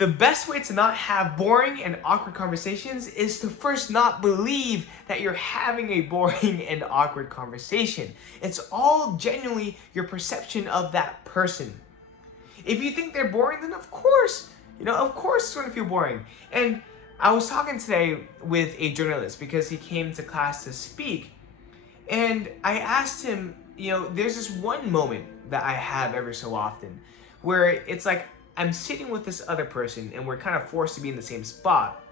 The best way to not have boring and awkward conversations is to first not believe that you're having a boring and awkward conversation. It's all genuinely your perception of that person. If you think they're boring, then of course it's going to feel boring. And I was talking today with a journalist because he came to class to speak. And I asked him, there's this one moment that I have every so often where it's like I'm sitting with this other person and we're kind of forced to be in the same spot.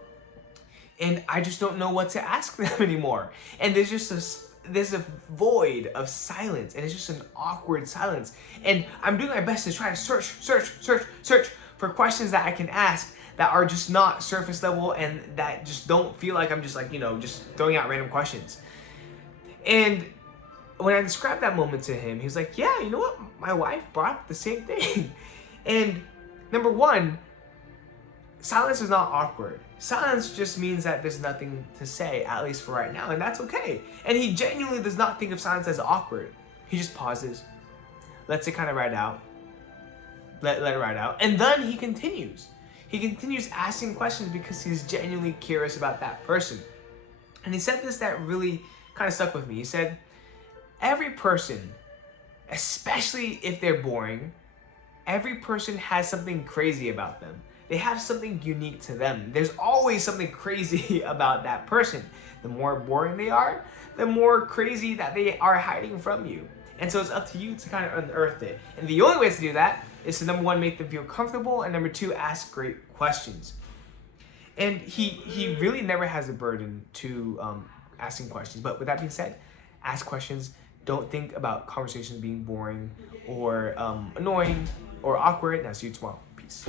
And I just don't know what to ask them anymore. And there's a void of silence, and it's just an awkward silence. And I'm doing my best to try to search for questions that I can ask that are just not surface level and that just don't feel like I'm just just throwing out random questions. And when I described that moment to him, he was like, yeah, you know what? My wife brought up the same thing. And number one, silence is not awkward. Silence just means that there's nothing to say, at least for right now, and that's okay. And he genuinely does not think of silence as awkward. He just pauses, lets it kind of ride out, let it ride out, and then he continues. He continues asking questions because he's genuinely curious about that person. And he said this that really kind of stuck with me. He said, every person, especially if they're boring, every person has something crazy about them. They have something unique to them. There's always something crazy about that person. The more boring they are, the more crazy that they are hiding from you. And so it's up to you to kind of unearth it. And the only way to do that is to, number one, make them feel comfortable, and number two, ask great questions. And he really never has a burden to asking questions. But with that being said, ask questions. Don't think about conversations being boring or annoying or awkward. And I'll see you tomorrow. Peace.